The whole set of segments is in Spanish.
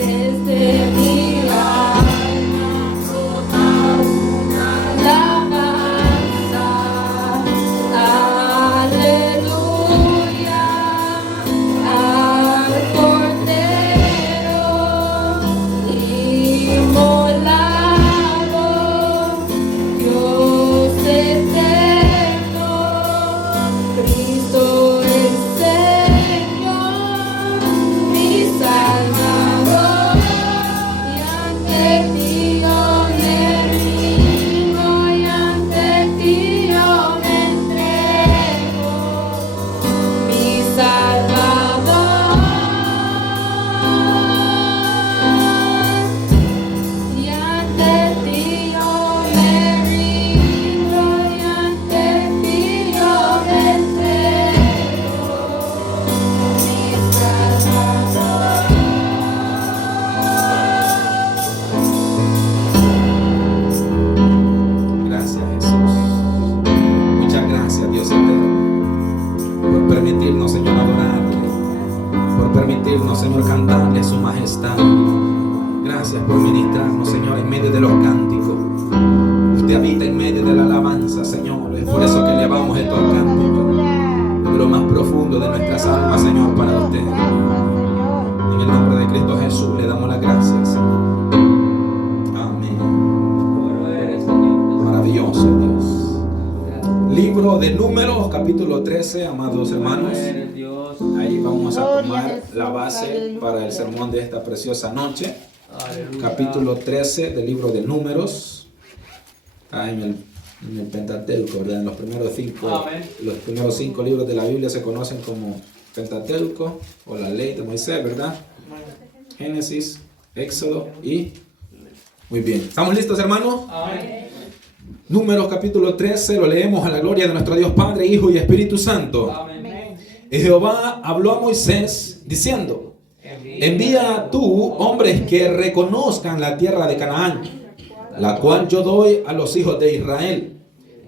desde mi alma brota una alabanza. Aleluya al Cordero inmolado, Dios eterno, Cristo el Señor, mi Salvador, y ante ti yo me rindo, y ante ti yo me entrego, mi Salvador, y ante ti yo me rindo, y ante ti yo me entrego, mi Salvador. Gracias, Jesús. Muchas gracias, Dios eterno, por permitirnos, Señor, adorarle, por permitirnos, Señor, cantarle a su majestad. Gracias por ministrarnos, Señor, en medio de los cánticos. Usted habita en medio de la alabanza, Señor. Es por eso que elevamos estos cánticos de lo más profundo de nuestras almas, Señor, para usted. En el nombre de Cristo Jesús le damos las gracias, Señor. Amén. Maravilloso Dios. Libro de Números, capítulo 13, amados hermanos. Ahí vamos a tomar la base para el sermón de esta preciosa noche. Capítulo 13 del libro de Números. En el Pentateuco, ¿verdad? En los primeros cinco libros de la Biblia se conocen como Pentateuco o la ley de Moisés, ¿verdad? Génesis, Éxodo y... Muy bien. ¿Estamos listos, hermanos? Números capítulo 13, lo leemos a la gloria de nuestro Dios Padre, Hijo y Espíritu Santo. Y Jehová habló a Moisés diciendo: envía tú hombres que reconozcan la tierra de Canaán, la cual yo doy a los hijos de Israel.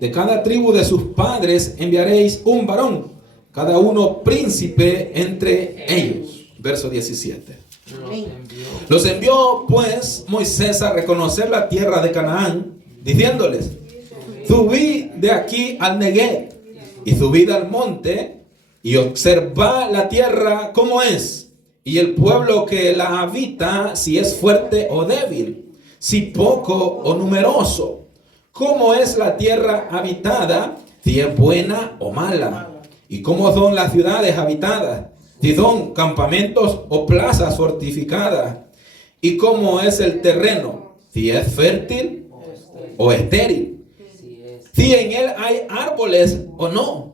De cada tribu de sus padres enviaréis un varón, cada uno príncipe entre ellos. Verso 17. Los envió pues Moisés a reconocer la tierra de Canaán, diciéndoles: subid de aquí al Negev y subid al monte y observad la tierra cómo es, y el pueblo que la habita, si es fuerte o débil, si poco o numeroso, cómo es la tierra habitada, si es buena o mala, y cómo son las ciudades habitadas, si son campamentos o plazas fortificadas, y cómo es el terreno, si es fértil o estéril, si en él hay árboles o no.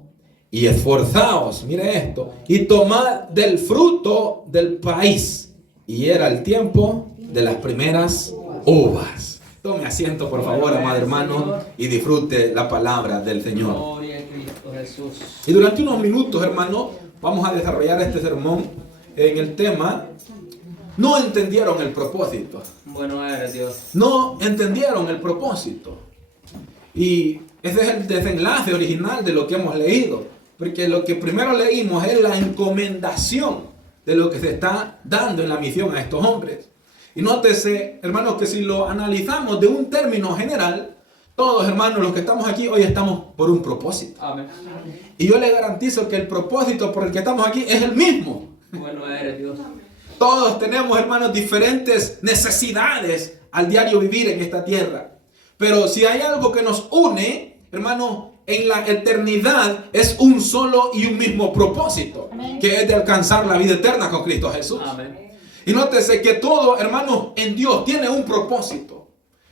Y esforzaos, mire esto, y tomad del fruto del país. Y era el tiempo de las primeras uvas. Tome asiento, por favor, amado hermano, y disfrute la palabra del Señor. Y durante unos minutos, hermano, vamos a desarrollar este sermón en el tema: no entendieron el propósito. Bueno eres, Dios. No entendieron el propósito. Y ese es el desenlace original de lo que hemos leído. Porque lo que primero leímos es la encomendación de lo que se está dando en la misión a estos hombres. Y nótese, hermanos, que si lo analizamos de un término general, todos, hermanos, los que estamos aquí hoy estamos por un propósito. Amén. Y yo le garantizo que el propósito por el que estamos aquí es el mismo. Bueno eres, Dios. Todos tenemos, hermanos, diferentes necesidades al diario vivir en esta tierra. Pero si hay algo que nos une, hermanos, en la eternidad, es un solo y un mismo propósito. Amén. Que es de alcanzar la vida eterna con Cristo Jesús. Amén. Y nótese que todo, hermanos, en Dios tiene un propósito.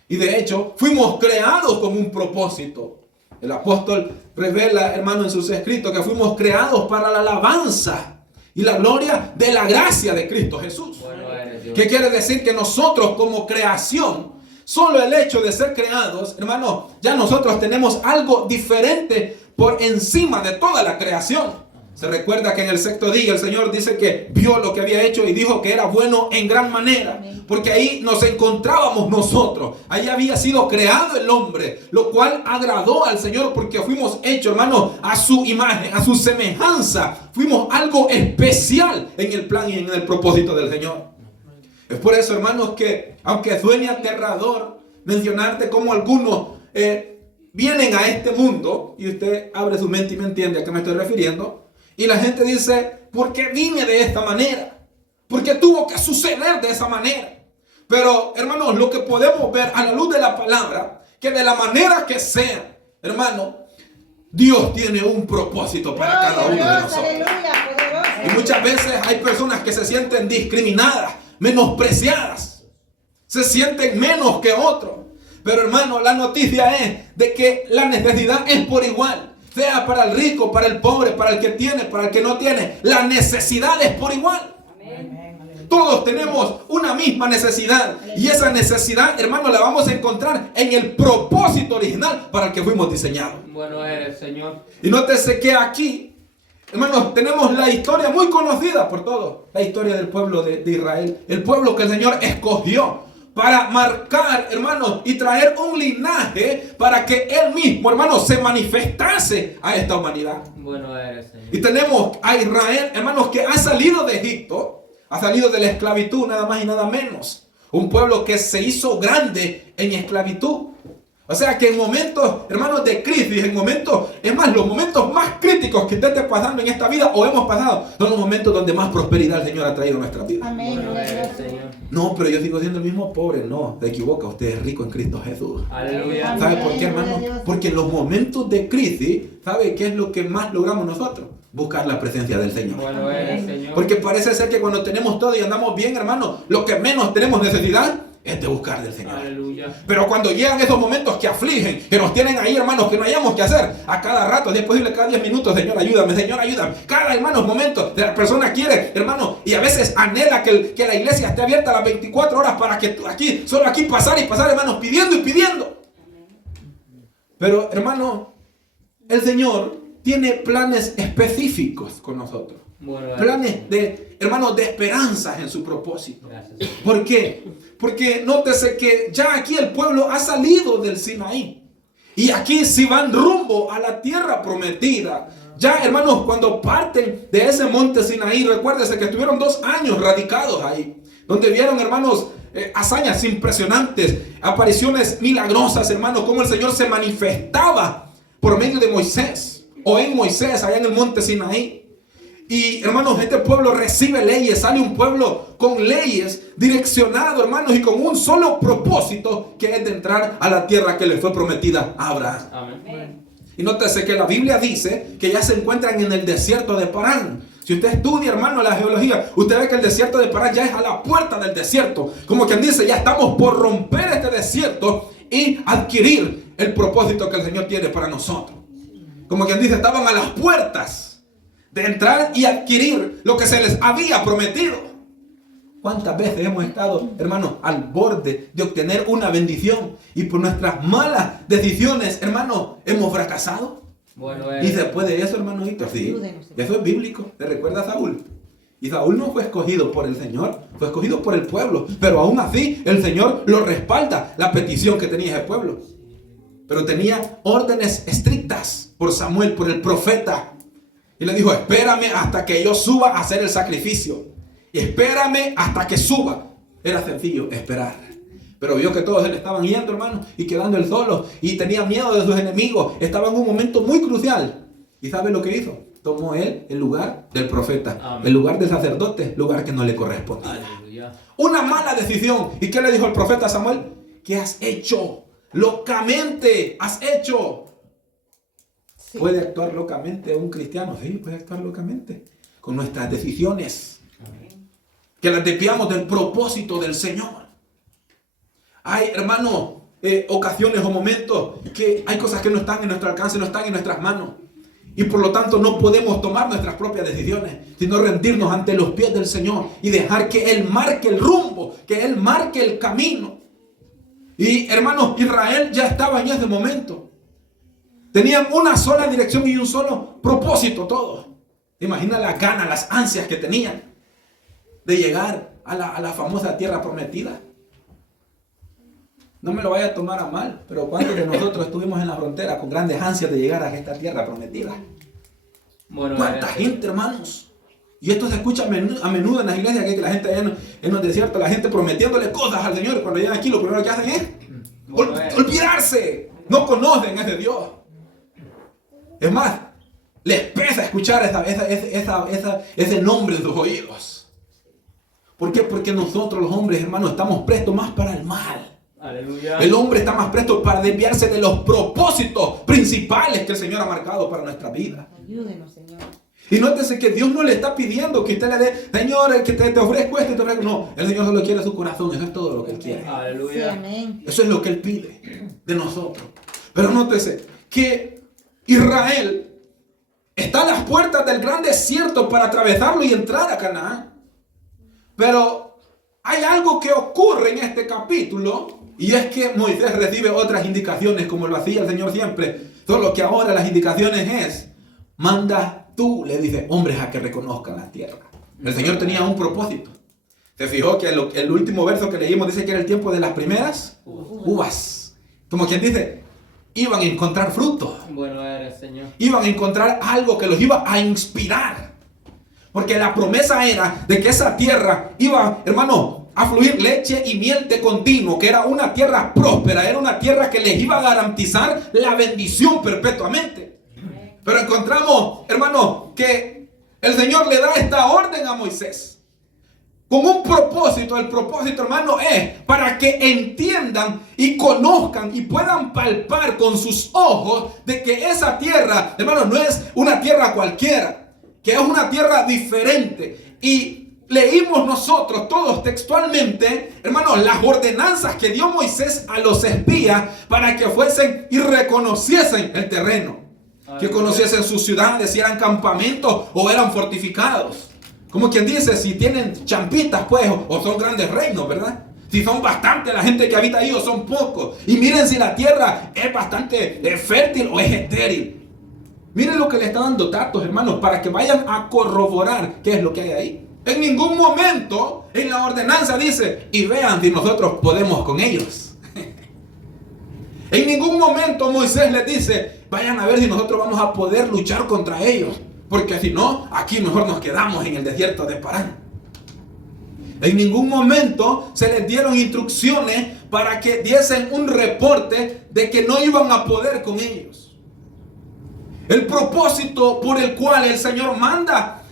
Y de hecho, fuimos creados con un propósito. El apóstol revela, hermano, en sus escritos que fuimos creados para la alabanza y la gloria de la gracia de Cristo Jesús. Bueno eres, Dios. ¿Qué quiere decir? Que nosotros como creación, solo el hecho de ser creados, hermano, ya nosotros tenemos algo diferente por encima de toda la creación. Se recuerda que en el sexto día el Señor dice que vio lo que había hecho y dijo que era bueno en gran manera. Porque ahí nos encontrábamos nosotros. Ahí había sido creado el hombre, lo cual agradó al Señor porque fuimos hechos, hermano, a su imagen, a su semejanza. Fuimos algo especial en el plan y en el propósito del Señor. Es por eso, hermanos, que aunque suene aterrador mencionarte cómo algunos vienen a este mundo, y usted abre su mente y me entiende a qué me estoy refiriendo, y la gente dice, ¿por qué vine de esta manera? ¿Por qué tuvo que suceder de esa manera? Pero, hermanos, lo que podemos ver a la luz de la palabra, que de la manera que sea, hermano, Dios tiene un propósito para cada uno de nosotros. Y muchas veces hay personas que se sienten discriminadas, menospreciadas, se sienten menos que otros. Pero, hermano, la noticia es de que la necesidad es por igual. Sea para el rico, para el pobre, para el que tiene, para el que no tiene. La necesidad es por igual. Todos tenemos una misma necesidad. Y esa necesidad, hermano, la vamos a encontrar en el propósito original para el que fuimos diseñados. Bueno eres, Señor. Y nótese que aquí, hermanos, tenemos la historia muy conocida por todos. La historia del pueblo de Israel. El pueblo que el Señor escogió para marcar, hermanos, y traer un linaje para que Él mismo, hermanos, se manifestase a esta humanidad. Bueno eres, Señor. Y tenemos a Israel, hermanos, que ha salido de Egipto. Ha salido de la esclavitud, nada más y nada menos. Un pueblo que se hizo grande en esclavitud. O sea que en momentos, hermanos, de crisis, en momentos, es más, los momentos más críticos que usted esté pasando en esta vida o hemos pasado, son los momentos donde más prosperidad el Señor ha traído a nuestra vida. Amén. Bueno eres, Señor. No, pero yo sigo siendo el mismo pobre. No, te equivocas, usted es rico en Cristo Jesús. Aleluya. ¿Sabe por qué, hermano? Porque en los momentos de crisis, ¿sabe qué es lo que más logramos nosotros? Buscar la presencia del Señor. Bueno eres, Señor. Porque parece ser que cuando tenemos todo y andamos bien, hermano, lo que menos tenemos necesidad es de buscar del Señor. Aleluya. Pero cuando llegan esos momentos que afligen, que nos tienen ahí, hermanos, que no hayamos que hacer, a cada rato, si es posible, cada 10 minutos, Señor, ayúdame, Señor, ayúdame. Cada, hermano, momento, la persona quiere, hermano, y a veces anhela que la iglesia esté abierta a las 24 horas para que aquí, solo aquí pasar y pasar, hermanos, pidiendo y pidiendo. Pero, hermano, el Señor tiene planes específicos con nosotros. Bueno, Planes de, hermanos, de esperanzas en su propósito. gracias, Señor. ¿Por qué? Porque nótese que ya aquí el pueblo ha salido del Sinaí. Y aquí si van rumbo a la tierra prometida. Ya, hermanos, cuando parten de ese monte Sinaí, recuérdense que estuvieron 2 años radicados ahí. Donde vieron, hermanos, hazañas impresionantes, apariciones milagrosas, hermanos, cómo el Señor se manifestaba por medio de Moisés. O en Moisés, allá en el monte Sinaí. Y hermanos, este pueblo recibe leyes, sale un pueblo con leyes, direccionado, hermanos, y con un solo propósito, que es de entrar a la tierra que le fue prometida a Abraham. Amén. Y nótese que la Biblia dice que ya se encuentran en el desierto de Parán. Si usted estudia, hermano, la geología, usted ve que el desierto de Parán ya es a la puerta del desierto. Como quien dice, ya estamos por romper este desierto y adquirir el propósito que el Señor tiene para nosotros. Como quien dice, estaban a las puertas de entrar y adquirir lo que se les había prometido. ¿Cuántas veces hemos estado, hermanos, al borde de obtener una bendición y por nuestras malas decisiones, hermanos, hemos fracasado? Bueno Y eres. después de eso, hermano Víctor, sí, eso es bíblico. ¿Te recuerda a Saúl? Y Saúl no fue escogido por el Señor, fue escogido por el pueblo. Pero aún así, el Señor lo respalda, la petición que tenía ese pueblo. Pero tenía órdenes estrictas por Samuel, por el profeta. Y le dijo, espérame hasta que yo suba a hacer el sacrificio. Y espérame hasta que suba. Era sencillo esperar. Pero vio que todos se le estaban yendo, hermano, y quedando él solo. Y tenía miedo de sus enemigos. Estaba en un momento muy crucial. ¿Y sabe lo que hizo? Tomó él el lugar del profeta. Amén. El lugar del sacerdote, lugar que no le correspondía. Aleluya. Una mala decisión. ¿Y qué le dijo el profeta a Samuel? ¿Qué has hecho? Locamente has hecho. Sí. ¿Puede actuar locamente un cristiano? Sí, puede actuar locamente. Con nuestras decisiones. Amén. Que las desviamos del propósito del Señor. Hay, hermano, ocasiones o momentos que hay cosas que no están en nuestro alcance, no están en nuestras manos. Y por lo tanto no podemos tomar nuestras propias decisiones, sino rendirnos ante los pies del Señor y dejar que Él marque el rumbo, que Él marque el camino. Y hermanos, Israel ya estaba en ese momento. Tenían una sola dirección y un solo propósito todos. Imagina las ganas, las ansias que tenían de llegar a la famosa tierra prometida. No me lo vaya a tomar a mal, pero ¿cuántos de nosotros estuvimos en la frontera con grandes ansias de llegar a esta tierra prometida? Bueno, ¿Cuánta gente, hermanos? Y esto se escucha a menudo en las iglesias, que la gente allá en los desiertos, la gente prometiéndole cosas al Señor. Cuando llegan aquí, lo primero que hacen es olvidarse. No conocen a ese Dios. Es más, les pesa escuchar ese nombre en sus oídos. ¿Por qué? Porque nosotros los hombres, hermanos, estamos prestos más para el mal. Aleluya. El hombre está más presto para desviarse de los propósitos principales que el Señor ha marcado para nuestra vida. Ayúdenos, Señor. Y nótese que Dios no le está pidiendo que usted le dé, Señor, que te ofrezco esto y te ofrezco. No, el Señor solo quiere su corazón. Eso es todo lo que Él quiere. Sí, Aleluya. amén. Eso es lo que Él pide de nosotros. Pero nótese que Israel está a las puertas del gran desierto para atravesarlo y entrar a Canaán. Pero hay algo que ocurre en este capítulo, y es que Moisés recibe otras indicaciones como lo hacía el Señor siempre. Solo que ahora las indicaciones es: manda tú, le dice, hombres a que reconozcan la tierra. El Señor tenía un propósito. Se fijó que el último verso que leímos dice que era el tiempo de las primeras uvas. Como quien dice, iban a encontrar fruto. Bueno eres, Señor. Iban a encontrar algo que los iba a inspirar. Porque la promesa era de que esa tierra iba, hermano, a fluir leche y miel de continuo, que era una tierra próspera, era una tierra que les iba a garantizar la bendición perpetuamente. Pero encontramos, hermano, que el Señor le da esta orden a Moisés con un propósito. El propósito, hermano, es para que entiendan y conozcan y puedan palpar con sus ojos de que esa tierra, hermano, no es una tierra cualquiera, que es una tierra diferente. Y leímos nosotros todos textualmente, hermanos, las ordenanzas que dio Moisés a los espías para que fuesen y reconociesen el terreno. Que conociesen sus ciudades, si eran campamentos o eran fortificados. Como quien dice, si tienen champitas, pues, o son grandes reinos, ¿verdad? Si son bastante la gente que habita ahí o son pocos. Y miren si la tierra es bastante fértil o es estéril. Miren lo que le está dando datos, hermanos, para que vayan a corroborar qué es lo que hay ahí. En ningún momento en la ordenanza dice, y vean si nosotros podemos con ellos. En ningún momento Moisés les dice, vayan a ver si nosotros vamos a poder luchar contra ellos. Porque si no, aquí mejor nos quedamos en el desierto de Parán. En ningún momento se les dieron instrucciones para que diesen un reporte de que no iban a poder con ellos. El propósito por el cual el Señor manda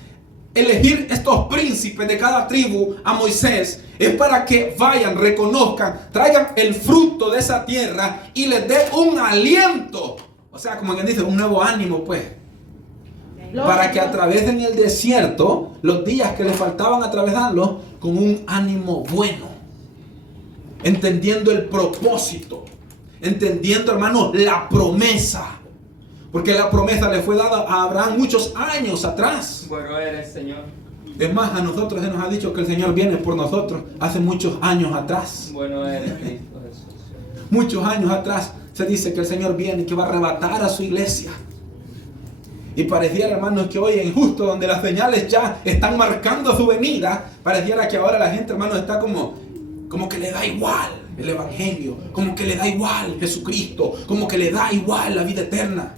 elegir estos príncipes de cada tribu a Moisés es para que vayan, reconozcan, traigan el fruto de esa tierra y les dé un aliento. O sea, como quien dice, un nuevo ánimo, pues. Para que atraviesen el desierto los días que les faltaban atravesarlo con un ánimo bueno. Entendiendo el propósito. Entendiendo, hermano, la promesa. Porque la promesa le fue dada a Abraham muchos años atrás. Bueno eres, Señor. Es más, a nosotros se nos ha dicho que el Señor viene por nosotros hace muchos años atrás. Bueno eres, Cristo Jesús. Muchos años atrás se dice que el Señor viene y que va a arrebatar a su iglesia. Y pareciera, hermanos, que hoy en justo donde las señales ya están marcando su venida, pareciera que ahora la gente, hermanos, está como que le da igual el evangelio, como que le da igual Jesucristo, como que le da igual la vida eterna.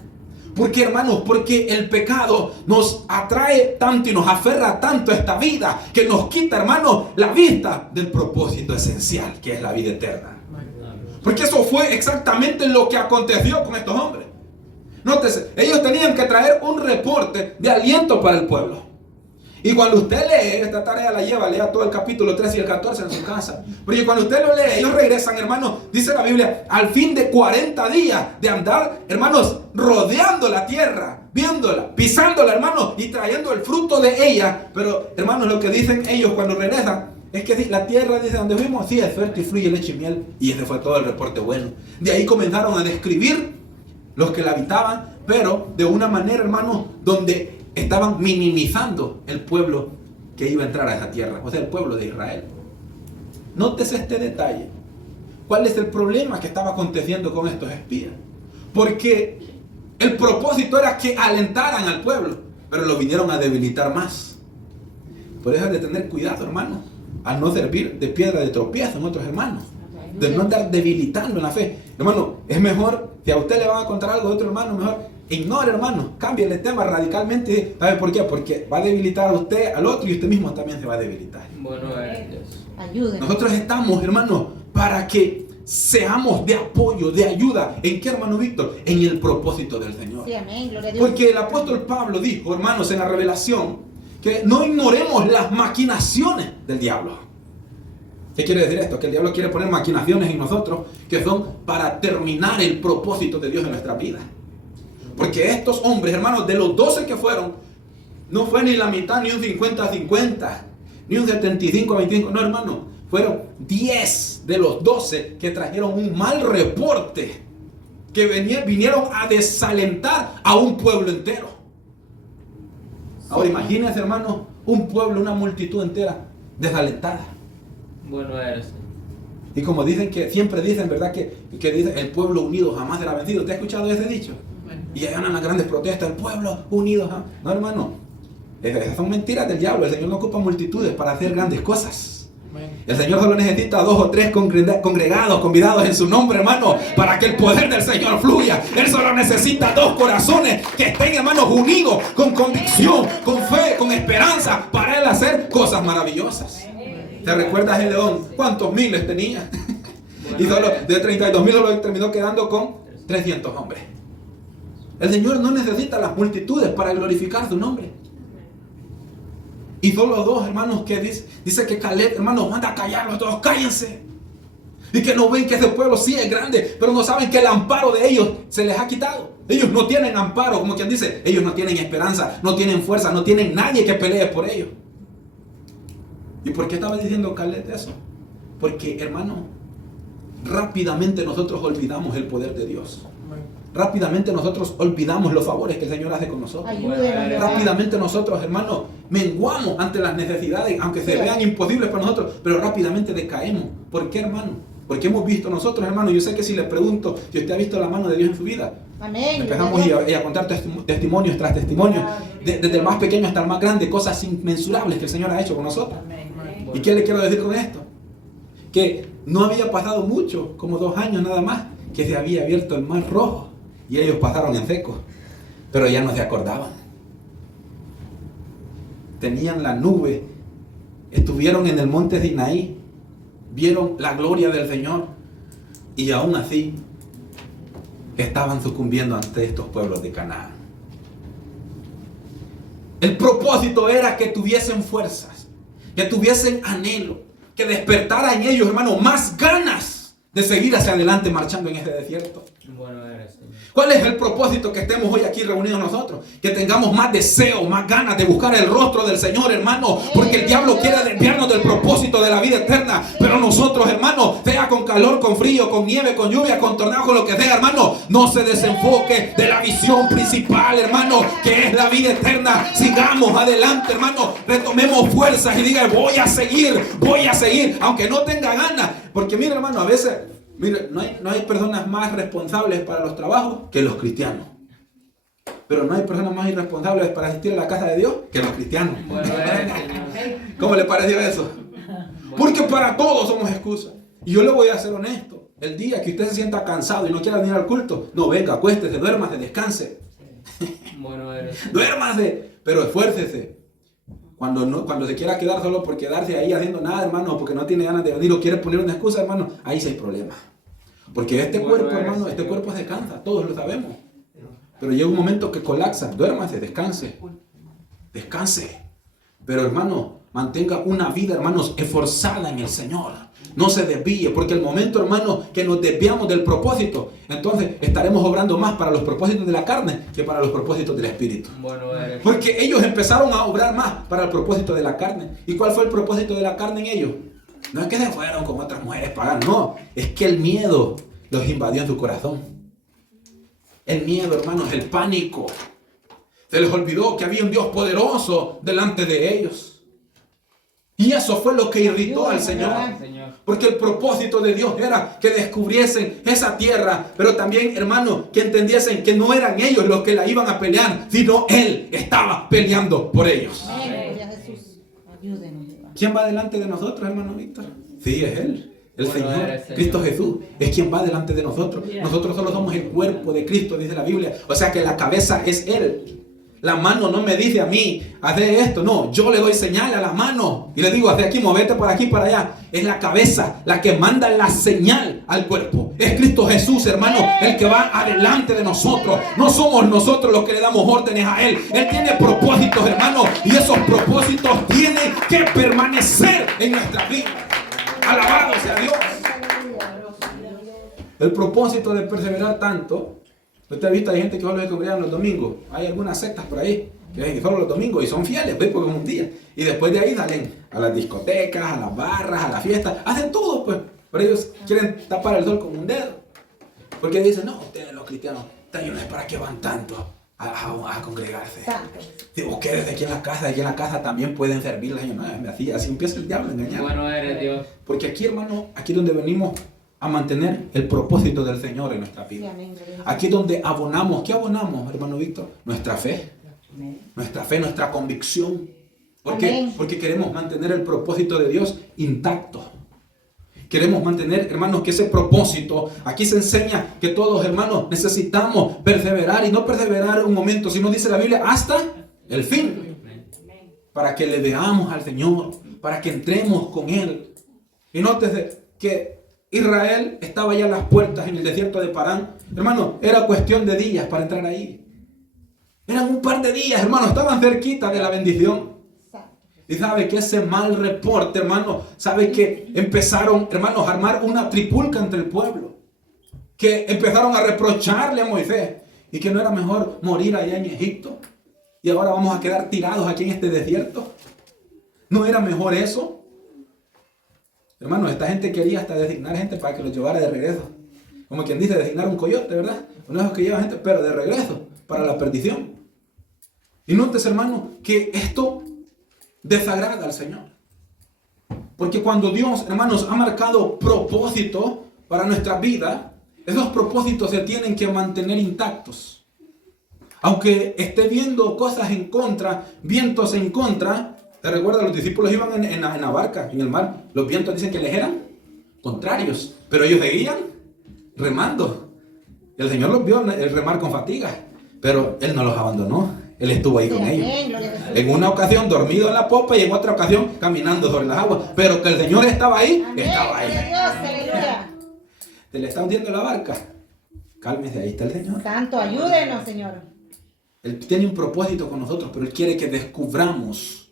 ¿Por qué, hermanos? Porque el pecado nos atrae tanto y nos aferra tanto a esta vida que nos quita, hermanos, la vista del propósito esencial que es la vida eterna. Porque eso fue exactamente lo que aconteció con estos hombres. Nótese, ellos tenían que traer un reporte de aliento para el pueblo. Y cuando usted lee, esta tarea la lleva, lea todo el capítulo 13 y el 14 en su casa. Porque cuando usted lo lee, ellos regresan, hermanos, dice la Biblia, al fin de 40 días de andar, hermanos, rodeando la tierra, viéndola, pisándola, hermanos, y trayendo el fruto de ella. Pero, hermanos, lo que dicen ellos cuando regresan es que la tierra, dice, donde fuimos, sí es fértil, fluye leche y miel. Y ese fue todo el reporte bueno. De ahí comenzaron a describir los que la habitaban, pero de una manera, hermanos, donde estaban minimizando el pueblo que iba a entrar a esa tierra, o sea, el pueblo de Israel. Nótese este detalle. ¿Cuál es el problema que estaba aconteciendo con estos espías? Porque el propósito era que alentaran al pueblo, pero lo vinieron a debilitar más. Por eso hay de tener cuidado, hermano, al no servir de piedra de tropiezo en otros hermanos, de no andar debilitando en la fe. Hermano, es mejor, si a usted le van a contar algo de otro hermano, mejor Ignore, hermano, cambie el tema radicalmente. ¿Sabe por qué? Porque va a debilitar a usted, al otro, y usted mismo también se va a debilitar. Bueno eres Dios. Ayúdenos. Nosotros estamos, hermano, para que seamos de apoyo, de ayuda. ¿En qué, hermano Víctor? En el propósito del Señor. Sí, amén. Gloria a Dios. Porque el apóstol Pablo dijo, hermanos, en la revelación, que no ignoremos las maquinaciones del diablo. ¿Qué quiere decir esto? Que el diablo quiere poner maquinaciones en nosotros que son para terminar el propósito de Dios en nuestra vida. Porque estos hombres, hermanos, de los 12 que fueron, no fue ni la mitad, ni un 50-50, ni un 75-25, no, hermano, fueron 10 de los 12 que trajeron un mal reporte, que vinieron a desalentar a un pueblo entero. Ahora imagínense, hermano, un pueblo, una multitud entera desalentada. Bueno eres. Y como dicen que, siempre dicen, ¿verdad? Que dicen, el pueblo unido jamás será vencido. ¿Usted ha escuchado ese dicho? Y allá van las grandes protestas, el pueblo unido jamás. No, hermano, esas son mentiras del diablo. El Señor no ocupa multitudes para hacer grandes cosas. El Señor solo necesita 2 o 3 congregados, convidados en su nombre, hermano, para que el poder del Señor fluya. Él solo necesita 2 corazones que estén, hermanos, unidos, con convicción, con fe, con esperanza, para Él hacer cosas maravillosas. ¿Te recuerdas el león? ¿Cuántos miles tenía? Y solo de 32,000 solo terminó quedando con 300 hombres. El Señor no necesita las multitudes para glorificar su nombre. Y solo 2 hermanos que dice que Caleb, hermanos, manda a callarlos todos, cállense. Y que no ven que ese pueblo sí es grande, pero no saben que el amparo de ellos se les ha quitado. Ellos no tienen amparo, como quien dice, ellos no tienen esperanza, no tienen fuerza, no tienen nadie que pelee por ellos. ¿Y por qué estaba diciendo Caleb eso? Porque, hermano, rápidamente nosotros olvidamos el poder de Dios. Rápidamente nosotros olvidamos los favores que el Señor hace con nosotros. Ayúdenos. Rápidamente nosotros, hermano, menguamos ante las necesidades, aunque se vean imposibles para nosotros, pero rápidamente decaemos. ¿Por qué, hermano? Porque hemos visto nosotros, hermano, yo sé que si le pregunto si usted ha visto la mano de Dios en su vida, Amén. empezamos a contar testimonios tras testimonios, desde el más pequeño hasta el más grande, cosas inmensurables que el Señor ha hecho con nosotros. ¿Y qué le quiero decir con esto? Que no había pasado mucho, como 2 años nada más, que se había abierto el mar rojo y ellos pasaron en seco, pero ya no se acordaban. Tenían la nube, estuvieron en el monte Sinaí, vieron la gloria del Señor y aún así estaban sucumbiendo ante estos pueblos de Canaán. El propósito era que tuviesen fuerzas, que tuviesen anhelo, que despertara en ellos, hermano, más ganas de seguir hacia adelante marchando en ese desierto. Bueno eres, Señor. ¿Cuál es el propósito que estemos hoy aquí reunidos nosotros? Que tengamos más deseo, más ganas de buscar el rostro del Señor, hermano. Porque el diablo quiere desviarnos del propósito de la vida eterna. Pero nosotros, hermano, sea con calor, con frío, con nieve, con lluvia, con tornado, con lo que sea, hermano, no se desenfoque de la visión principal, hermano, que es la vida eterna. Sigamos adelante, hermano. Retomemos fuerzas y diga, voy a seguir, aunque no tenga ganas. Porque mira, hermano, a veces... Mire, no hay personas más responsables para los trabajos que los cristianos. Pero no hay personas más irresponsables para asistir a la casa de Dios que los cristianos. Bueno eres, Señor. ¿Cómo le pareció eso? Porque para todos somos excusas. Y yo le voy a ser honesto. El día que usted se sienta cansado y no quiera venir al culto, no venga, acuéstese, duérmase, descanse. Bueno eres. Duérmase, pero esfuércese. Cuando se quiera quedar solo por quedarse ahí haciendo nada, hermano, porque no tiene ganas de venir o quiere poner una excusa, hermano, ahí sí hay problema. Porque este cuerpo, hermano, este cuerpo se cansa, todos lo sabemos. Pero llega un momento que colapsa. Duérmase, descanse. Pero, hermano, mantenga una vida, hermanos, esforzada en el Señor. No se desvíe, porque el momento, hermano, que nos desviamos del propósito, entonces estaremos obrando más para los propósitos de la carne que para los propósitos del Espíritu. Bueno eres. Porque ellos empezaron a obrar más para el propósito de la carne. ¿Y cuál fue el propósito de la carne en ellos? No es que se fueron con otras mujeres paganas, no. Es que el miedo los invadió en su corazón. El miedo, hermanos, el pánico. Se les olvidó que había un Dios poderoso delante de ellos. Y eso fue lo que irritó al Señor. Porque el propósito de Dios era que descubriesen esa tierra, pero también, hermano, que entendiesen que no eran ellos los que la iban a pelear, sino Él estaba peleando por ellos. Amén. Gloria a Jesús. Ayúdenos. ¿Quién va delante de nosotros, hermano Víctor? Sí, es Él. El Bueno Señor, eres, Señor. Cristo Jesús, es quien va delante de nosotros. Nosotros solo somos el cuerpo de Cristo, dice la Biblia. O sea que la cabeza es Él. La mano no me dice a mí, haz esto. No, yo le doy señal a la mano. Y le digo, haz de aquí, movete por aquí, para allá. Es la cabeza la que manda la señal al cuerpo. Es Cristo Jesús, hermano, el que va adelante de nosotros. No somos nosotros los que le damos órdenes a Él. Él tiene propósitos, hermano. Y esos propósitos tienen que permanecer en nuestra vida. Alabado sea Dios. El propósito de perseverar tanto. Usted ha visto, hay gente que solo se congregan los domingos. Hay algunas sectas por ahí que solo los domingos y son fieles, ¿ves? Porque es un día. Y después de ahí salen a las discotecas, a las barras, a las fiestas. Hacen todo, pues. Pero ellos quieren tapar el sol con un dedo. Porque dicen, no, ustedes los cristianos, ustedes para qué van tanto a congregarse. Digo, ustedes aquí en la casa también pueden servirles. Así empieza el diablo a engañar. Bueno eres, Dios. Porque aquí, hermano, aquí donde venimos a mantener el propósito del Señor en nuestra vida. Aquí donde abonamos. ¿Qué abonamos, hermano Víctor? Nuestra fe. Nuestra fe, nuestra convicción. ¿Por qué? Porque queremos mantener el propósito de Dios intacto. Queremos mantener, hermanos, que ese propósito, aquí se enseña que todos, hermanos, necesitamos perseverar, y no perseverar un momento, sino dice la Biblia, hasta el fin. Para que le veamos al Señor, para que entremos con Él. Y nótese que Israel estaba ya a las puertas en el desierto de Parán. Hermano, era cuestión de días para entrar ahí. Eran un par de días, hermano, estaban cerquita de la bendición. Y sabe que ese mal reporte, hermano, sabe que empezaron, hermanos, a armar una tripulca entre el pueblo. Que empezaron a reprocharle a Moisés. Y que no era mejor morir allá en Egipto. Y ahora vamos a quedar tirados aquí en este desierto. ¿No era mejor eso? Hermano, esta gente quería hasta designar gente para que los llevara de regreso. Como quien dice, designar un coyote, ¿verdad? Uno de esos que lleva gente, pero de regreso, para la perdición. Y notes, hermano, que esto desagrada al Señor. Porque cuando Dios, hermanos, ha marcado propósito para nuestra vida, esos propósitos se tienen que mantener intactos. Aunque esté viendo cosas en contra, vientos en contra. ¿Te recuerdas? Los discípulos iban en la barca, en el mar. Los vientos dicen que les eran contrarios, pero ellos seguían remando. El Señor los vio el remar con fatiga, pero Él no los abandonó. Él estuvo ahí con ellos. En una ocasión dormido en la popa y en otra ocasión caminando sobre las aguas. Pero que el Señor estaba ahí, estaba ahí. ¿Te le está hundiendo la barca? Cálmese, ahí está el Señor. Santo, ayúdenos, Señor. Él tiene un propósito con nosotros, pero Él quiere que descubramos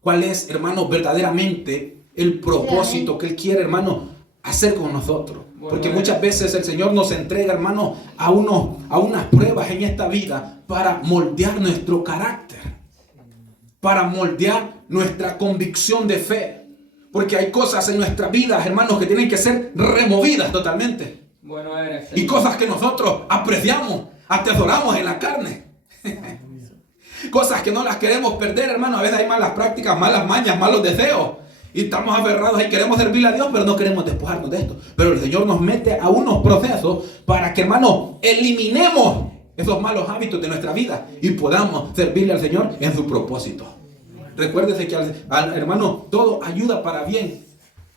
cuál es, hermano, verdaderamente el propósito que Él quiere, hermano, hacer con nosotros. Porque muchas veces el Señor nos entrega, hermano, a unas pruebas en esta vida para moldear nuestro carácter, para moldear nuestra convicción de fe. Porque hay cosas en nuestra vida, hermanos, que tienen que ser removidas totalmente. Bueno eres, Y cosas que nosotros apreciamos, atesoramos en la carne. Cosas que no las queremos perder, hermano. A veces hay malas prácticas, malas mañas, malos deseos. Y estamos aferrados y queremos servirle a Dios, pero no queremos despojarnos de esto. Pero el Señor nos mete a unos procesos para que, hermano, eliminemos esos malos hábitos de nuestra vida y podamos servirle al Señor en su propósito. Recuérdese que al hermano todo ayuda para bien.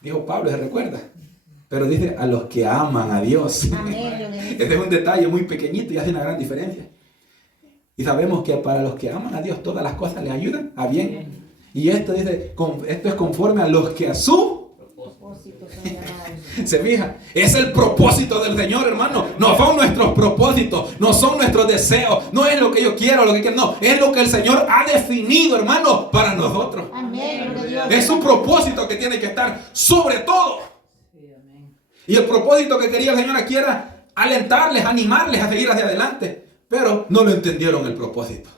Dijo Pablo, ¿se recuerda? Pero dice a los que aman a Dios. Este es un detalle muy pequeñito y hace una gran diferencia. Y sabemos que para los que aman a Dios todas las cosas le ayudan a bien. Y esto dice, esto es conforme a los que a su Propósito son llamados. se fija, es el propósito del Señor, hermano. No son nuestros propósitos, no son nuestros deseos, no es lo que yo quiero, lo que quiero, no, es lo que el Señor ha definido, hermano, para nosotros. Amén. Gloria a Dios. Es su propósito que tiene que estar sobre todo. Y el propósito que quería el Señor aquí era alentarles, animarles a seguir hacia adelante. Pero no lo entendieron el propósito.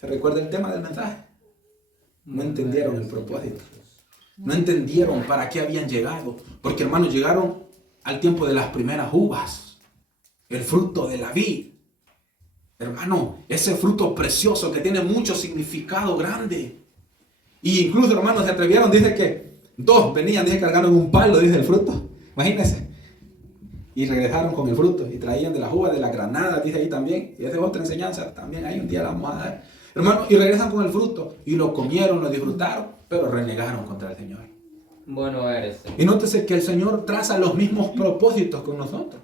¿Se recuerda el tema del mensaje? No entendieron el propósito. No entendieron para qué habían llegado. Porque, hermanos, llegaron al tiempo de las primeras uvas. El fruto de la vid. Hermano, ese fruto precioso que tiene mucho significado grande. Y incluso, hermanos, se atrevieron, dice que dos venían, dice, cargando en un palo, dice, el fruto. Imagínense. Y regresaron con el fruto y traían de las uvas, de la granada, dice ahí también. Y esa es otra enseñanza, también ahí un día la vamos a dar. Hermano, y regresan con el fruto y lo comieron, lo disfrutaron, pero renegaron contra el Señor. Bueno eres, Señor. Y nótese que el Señor traza los mismos propósitos con nosotros.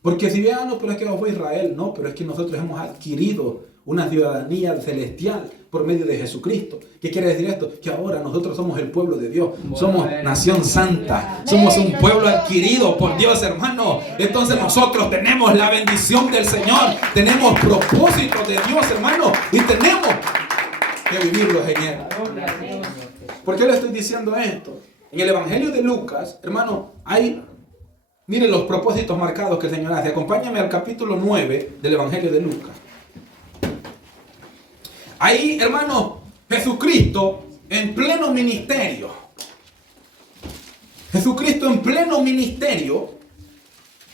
Porque si bien, no, pero es que fue Israel, no, pero es que nosotros hemos adquirido una ciudadanía celestial por medio de Jesucristo. ¿Qué quiere decir esto? Que ahora nosotros somos el pueblo de Dios, somos nación santa, somos un pueblo adquirido por Dios, hermano. Entonces nosotros tenemos la bendición del Señor, tenemos propósitos de Dios, hermano, y tenemos que vivirlos en Él. ¿Por qué le estoy diciendo esto? En el Evangelio de Lucas, hermano, hay, miren los propósitos marcados que el Señor hace. Acompáñame al capítulo 9 del Evangelio de Lucas. Ahí, hermano, Jesucristo en pleno ministerio. Jesucristo en pleno ministerio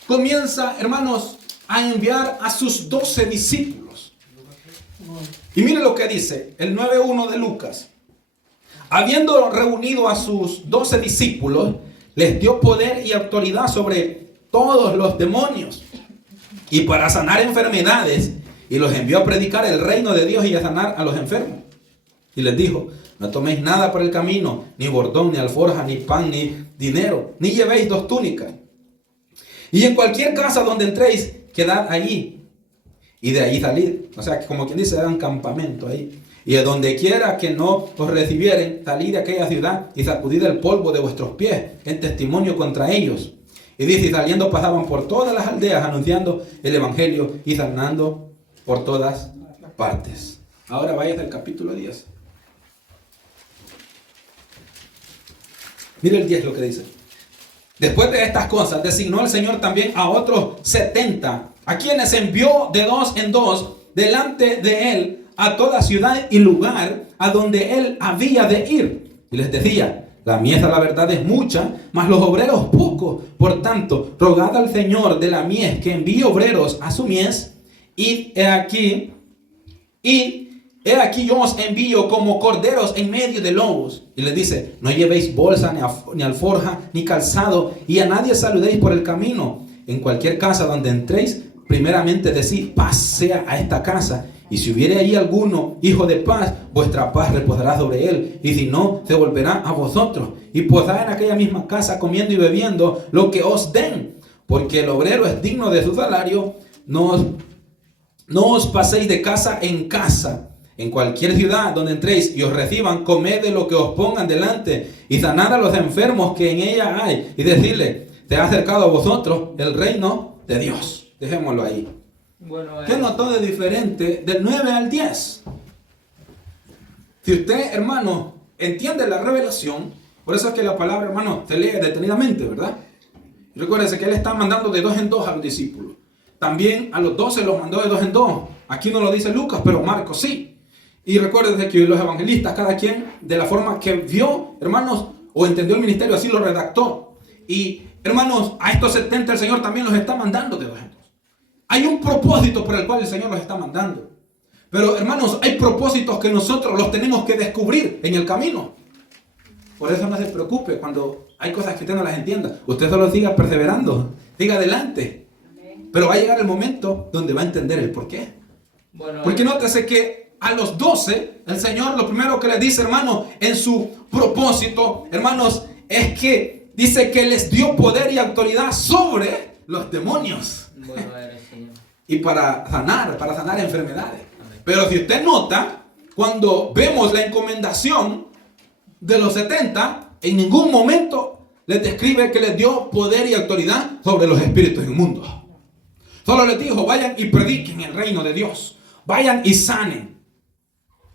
comienza, hermanos, a enviar a sus 12 discípulos. Y mire lo que dice el 9:1 de Lucas. Habiendo reunido a sus 12 discípulos, les dio poder y autoridad sobre todos los demonios y para sanar enfermedades, y los envió a predicar el reino de Dios y a sanar a los enfermos. Y les dijo: no toméis nada por el camino, ni bordón, ni alforja, ni pan, ni dinero, ni llevéis 2 túnicas. Y en cualquier casa donde entréis, quedad allí, y de allí salid. O sea, que como quien dice, hagan campamento ahí. Y a donde quiera que no os recibieren, salid de aquella ciudad y sacudid el polvo de vuestros pies en testimonio contra ellos. Y dice: y saliendo pasaban por todas las aldeas anunciando el evangelio y sanando por todas partes. Ahora vayas al capítulo 10. Mire el 10 lo que dice. Después de estas cosas, designó el Señor también a otros 70, a quienes envió de 2 en 2 delante de él a toda ciudad y lugar a donde él había de ir. Y les decía: la mies, la verdad, es mucha, mas los obreros pocos. Por tanto, rogad al Señor de la mies que envíe obreros a su mies. Y he aquí yo os envío como corderos en medio de lobos. Y les dice: no llevéis bolsa, ni alforja, ni calzado, y a nadie saludéis por el camino. En cualquier casa donde entréis, primeramente decid: paz sea a esta casa. Y si hubiere ahí alguno hijo de paz, vuestra paz reposará sobre él. Y si no, se volverá a vosotros. Y posad en aquella misma casa, comiendo y bebiendo lo que os den. Porque el obrero es digno de su salario. No os paséis de casa en casa. En cualquier ciudad donde entréis y os reciban, comed de lo que os pongan delante, y sanad a los enfermos que en ella hay, y decirle: se ha acercado a vosotros el reino de Dios. Dejémoslo ahí. Bueno, ¿Qué notó de diferente del 9 al 10? Si usted, hermano, entiende la revelación, por eso es que la palabra, hermano, se lee detenidamente, ¿verdad? Y recuérdense que él está mandando de 2 en 2 a los discípulos. También a los 12 los mandó de 2 en 2. Aquí no lo dice Lucas, pero Marcos sí. Y recuérdense que los evangelistas, cada quien de la forma que vio, hermanos, o entendió el ministerio, así lo redactó. Y, hermanos, a estos 70 el Señor también los está mandando de 2 en 2. Hay un propósito por el cual el Señor los está mandando. Pero, hermanos, hay propósitos que nosotros los tenemos que descubrir en el camino. Por eso no se preocupe cuando hay cosas que usted no las entienda. Usted solo siga perseverando, siga adelante. Pero va a llegar el momento donde va a entender el por qué. Bueno, porque nótese que a los 12, el Señor lo primero que les dice, hermano, en su propósito, hermanos, es que dice que les dio poder y autoridad sobre los demonios. Bueno eres, Señor. Y para sanar enfermedades. Amén. Pero si usted nota, cuando vemos la encomendación de los 70, en ningún momento les describe que les dio poder y autoridad sobre los espíritus inmundos. Solo les dijo: vayan y prediquen el reino de Dios. Vayan y sanen.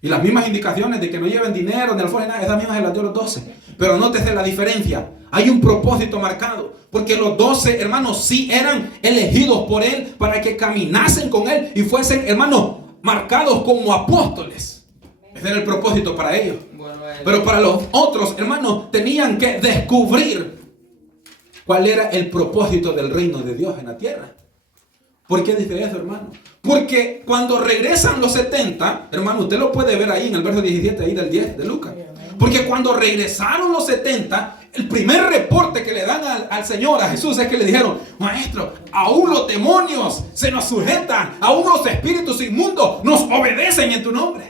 Y las mismas indicaciones de que no lleven dinero, ni alforja, nada, esas mismas se las dio los 12. Pero nótese la diferencia. Hay un propósito marcado. Porque los 12, hermanos, sí eran elegidos por él para que caminasen con él y fuesen, hermanos, marcados como apóstoles. Ese era el propósito para ellos. Bueno, pero para los otros, hermanos, tenían que descubrir cuál era el propósito del reino de Dios en la tierra. ¿Por qué dice eso, hermano? Porque cuando regresan los 70, hermano, usted lo puede ver ahí en el verso 17 ahí del 10 de Lucas. Porque cuando regresaron los 70, el primer reporte que le dan al Señor, a Jesús, es que le dijeron: maestro, aún los demonios se nos sujetan, aún los espíritus inmundos nos obedecen en tu nombre.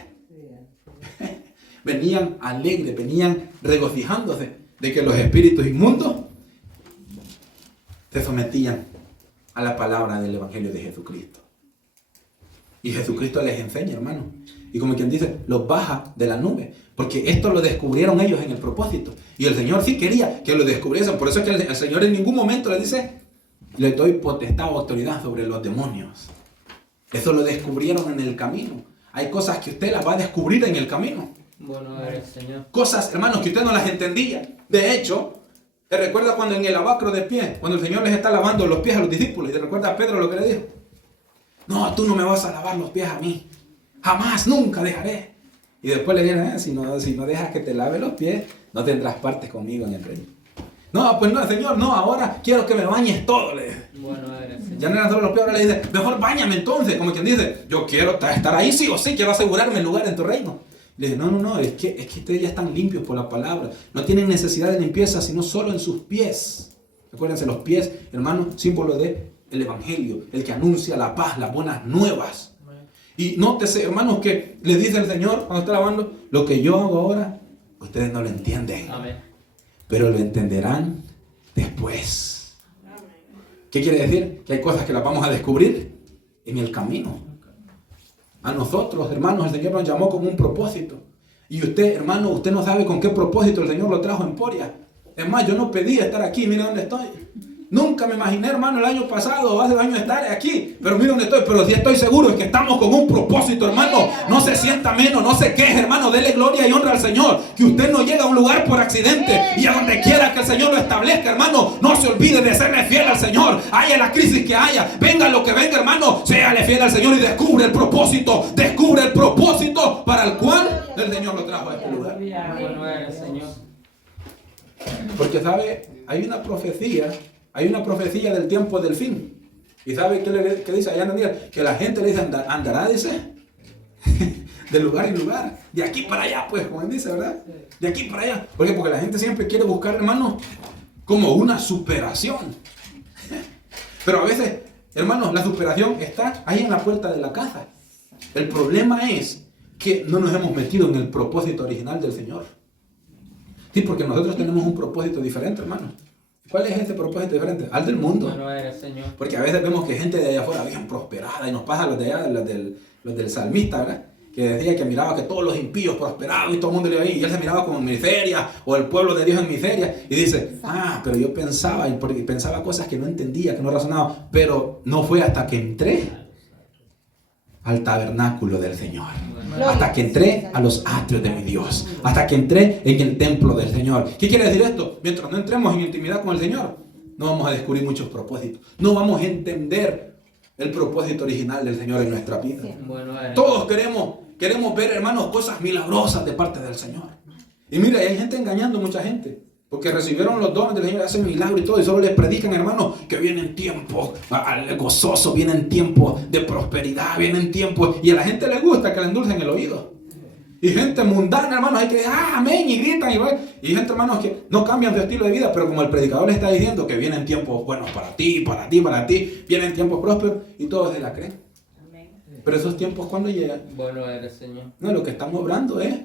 Venían alegres, venían regocijándose de que los espíritus inmundos se sometían a la palabra del Evangelio de Jesucristo. Y Jesucristo les enseña, hermano. Y como quien dice, los baja de la nube. Porque esto lo descubrieron ellos en el propósito. Y el Señor sí quería que lo descubriesen. Por eso es que el Señor en ningún momento le dice, le doy potestad o autoridad sobre los demonios. Eso lo descubrieron en el camino. Hay cosas que usted las va a descubrir en el camino. Bueno eres, Señor. Cosas, hermanos, que usted no las entendía. De hecho, ¿te recuerda cuando en el lavacro de pies, cuando el Señor les está lavando los pies a los discípulos? ¿Y te recuerda a Pedro lo que le dijo? No, tú no me vas a lavar los pies a mí. Jamás, nunca dejaré. Y después le dijeron, si no dejas que te lave los pies, no tendrás parte conmigo en el reino. No, pues no, Señor, no, ahora quiero que me bañes todo, le dije. Bueno eres, Señor. Ya no eran solo los pies, ahora le dice, mejor báñame entonces. Como quien dice, yo quiero estar ahí sí o sí, quiero asegurarme el lugar en tu reino. Le dije, no, es que ustedes ya están limpios por la palabra. No tienen necesidad de limpieza, sino solo en sus pies. Recuérdense, los pies, hermano, símbolo del Evangelio, el que anuncia la paz, las buenas nuevas. Y nótese, hermanos, que le dice el Señor cuando está lavando, lo que yo hago ahora, ustedes no lo entienden. Amén. Pero lo entenderán después. ¿Qué quiere decir? Que hay cosas que las vamos a descubrir en el camino. A nosotros, hermanos, el Señor nos llamó con un propósito. Y usted, hermano, usted no sabe con qué propósito el Señor lo trajo en Poria. Es más, yo no pedí estar aquí, mire dónde estoy. Nunca me imaginé, hermano, el año pasado o hace 2 años estar aquí. Pero mire dónde estoy. Pero sí estoy seguro es que estamos con un propósito, hermano. No se sienta menos, no se queje, hermano. Dele gloria y honra al Señor. Que usted no llega a un lugar por accidente. Y a donde quiera que el Señor lo establezca, hermano, no se olvide de serle fiel al Señor. Haya la crisis que haya, venga lo que venga, hermano, séale fiel al Señor y descubre el propósito. Descubre el propósito para el cual el Señor lo trajo a este lugar. Bueno eres, Señor. Porque, ¿sabe? Hay una profecía del tiempo del fin. ¿Y sabe qué dice allá en Daniel? Que la gente le dice, andará, dice, de lugar en lugar, de aquí para allá, pues, como él dice, ¿verdad? De aquí para allá. ¿Por qué? Porque la gente siempre quiere buscar, hermanos, como una superación. Pero a veces, hermanos, la superación está ahí en la puerta de la casa. El problema es que no nos hemos metido en el propósito original del Señor. Sí, porque nosotros tenemos un propósito diferente, hermanos. ¿Cuál es ese propósito diferente? Al del mundo. Bueno eres, Señor. Porque a veces vemos que gente de allá afuera bien prosperada y nos pasa los de allá, los del salmista, ¿verdad? Que decía que miraba que todos los impíos prosperaban y todo el mundo le veía y él se miraba como en miseria o el pueblo de Dios en miseria y dice, pero yo pensaba y pensaba cosas que no entendía, que no razonaba, pero no fue hasta que entré al tabernáculo del Señor. Hasta que entré a los atrios de mi Dios. Hasta que entré en el templo del Señor. ¿Qué quiere decir esto? Mientras no entremos en intimidad con el Señor, no vamos a descubrir muchos propósitos. No vamos a entender el propósito original del Señor en nuestra vida. Bueno eres. Todos queremos ver, hermanos, cosas milagrosas de parte del Señor. Y mira, hay gente engañando a mucha gente. Porque recibieron los dones del Señor, hacen milagros y todo, y solo les predican, hermanos, que vienen tiempos gozosos, vienen tiempos de prosperidad, vienen tiempos, y a la gente le gusta que le endulcen el oído. Y gente mundana, hermanos, hay que decir, amén, y gritan, y gente, hermanos, que no cambian su estilo de vida, pero como el predicador le está diciendo que vienen tiempos buenos para ti, vienen tiempos prósperos, y todos se la creen. Pero esos tiempos, ¿cuándo llegan? Bueno eres, Señor. No, lo que estamos obrando es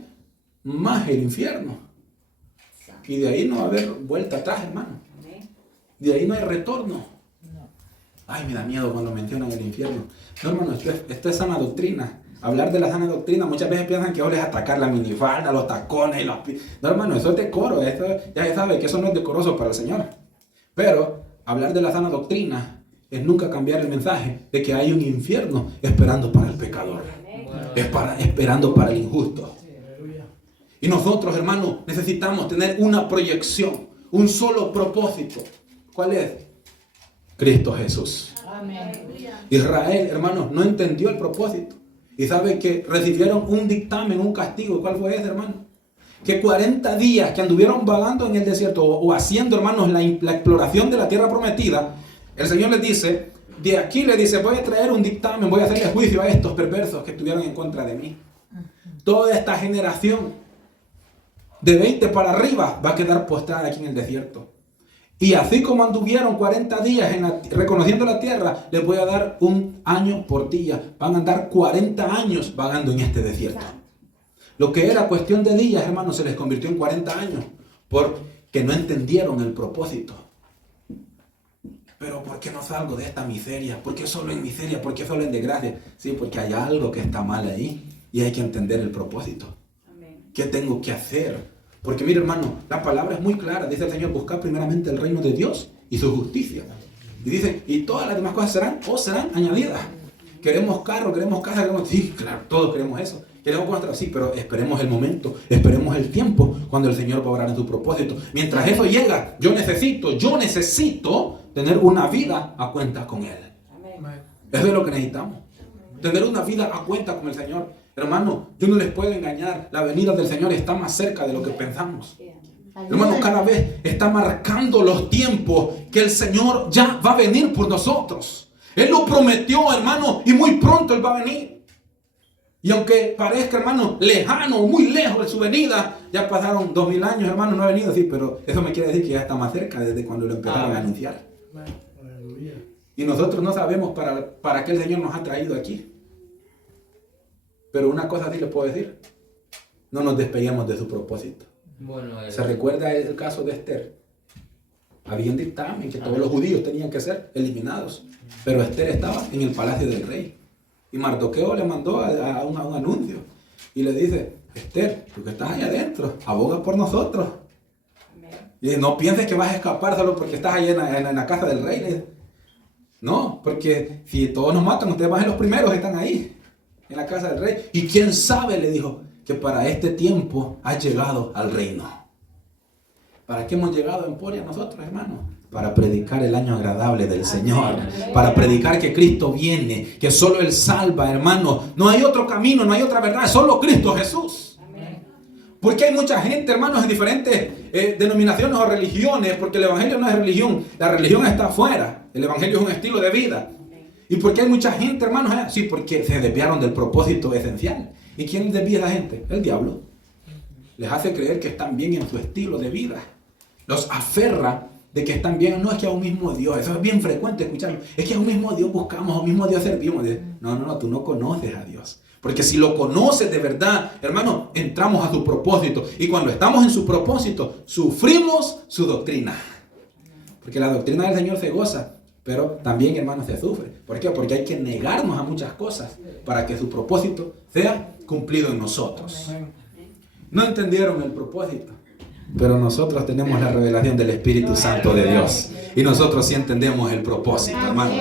más el infierno. Y de ahí no va a haber vuelta atrás, hermano. De ahí no hay retorno. Ay, me da miedo cuando mencionan el infierno. No, hermano, esto es sana doctrina. Hablar de la sana doctrina, muchas veces piensan que es atacar la minifalda, los tacones y los... No, hermano, eso es decoro. Eso, ya se sabe que eso no es decoroso para el Señor. Pero hablar de la sana doctrina es nunca cambiar el mensaje de que hay un infierno esperando para el pecador. Esperando para el injusto. Y nosotros, hermanos, necesitamos tener una proyección, un solo propósito. ¿Cuál es? Cristo Jesús. Amén. Israel, hermanos, no entendió el propósito. Y sabe que recibieron un dictamen, un castigo. ¿Cuál fue ese, hermano? Que 40 días que anduvieron vagando en el desierto o haciendo, hermanos, la exploración de la tierra prometida, el Señor les dice, de aquí le dice, voy a traer un dictamen, voy a hacerle juicio a estos perversos que estuvieron en contra de mí. Toda esta generación de 20 para arriba va a quedar postrada aquí en el desierto. Y así como anduvieron 40 días reconociendo la tierra, les voy a dar 1 año por día. Van a andar 40 años vagando en este desierto. Lo que era cuestión de días, hermanos, se les convirtió en 40 años. Por que no entendieron el propósito. Pero ¿por qué no salgo de esta miseria? ¿Por qué solo en miseria? ¿Por qué solo en desgracia? Sí, porque hay algo que está mal ahí y hay que entender el propósito. ¿Qué tengo que hacer? Porque mire, hermano, la palabra es muy clara. Dice el Señor, buscar primeramente el reino de Dios y su justicia. Y dice, y todas las demás cosas serán añadidas. Queremos carro, queremos casa, queremos... Sí, claro, todos queremos eso. Queremos nuestra, sí, pero esperemos el momento, esperemos el tiempo cuando el Señor va a obrar en su propósito. Mientras eso llega, yo necesito tener una vida a cuenta con Él. Eso es lo que necesitamos. Tener una vida a cuenta con el Señor. Hermano, yo no les puedo engañar. La venida del Señor está más cerca de lo que pensamos. Hermano, cada vez está marcando los tiempos que el Señor ya va a venir por nosotros. Él lo prometió, hermano, y muy pronto Él va a venir. Y aunque parezca, hermano, lejano, muy lejos de su venida, ya pasaron 2000 años, hermano, no ha venido, sí, pero eso me quiere decir que ya está más cerca desde cuando lo empezaron a anunciar. Y nosotros no sabemos para qué el Señor nos ha traído aquí. Pero una cosa sí le puedo decir, no nos despeguemos de su propósito. Bueno, ¿Se recuerda el caso de Esther? Había un dictamen que todos los judíos tenían que ser eliminados, pero Esther estaba en el palacio del rey. Y Mardoqueo le mandó a un anuncio y le dice, Esther, tú que estás allá adentro, aboga por nosotros. Y no pienses que vas a escapar solo porque estás allá en la casa del rey. No, porque si todos nos matan, ustedes van a ser los primeros que están ahí, en la casa del rey. Y quién sabe, le dijo, que para este tiempo has llegado al reino. ¿Para qué hemos llegado a Emporia nosotros, hermanos? Para predicar el año agradable del Señor. Para predicar que Cristo viene, que solo Él salva, hermano. No hay otro camino, no hay otra verdad, solo Cristo Jesús. Porque hay mucha gente, hermanos, en diferentes denominaciones o religiones, porque el Evangelio no es religión, la religión está afuera. El Evangelio es un estilo de vida. ¿Y por qué hay mucha gente, hermanos? Sí, porque se desviaron del propósito esencial. ¿Y quién desvía a la gente? El diablo. Les hace creer que están bien en su estilo de vida. Los aferra de que están bien. No, es que a un mismo Dios. Eso es bien frecuente escucharlo. Es que a un mismo Dios buscamos, a un mismo Dios servimos. No, tú no conoces a Dios. Porque si lo conoces de verdad, hermano, entramos a su propósito. Y cuando estamos en su propósito, sufrimos su doctrina. Porque la doctrina del Señor se goza. Pero también, hermanos, se sufre. ¿Por qué? Porque hay que negarnos a muchas cosas para que su propósito sea cumplido en nosotros. No entendieron el propósito, pero nosotros tenemos la revelación del Espíritu Santo de Dios. Y nosotros sí entendemos el propósito, hermano.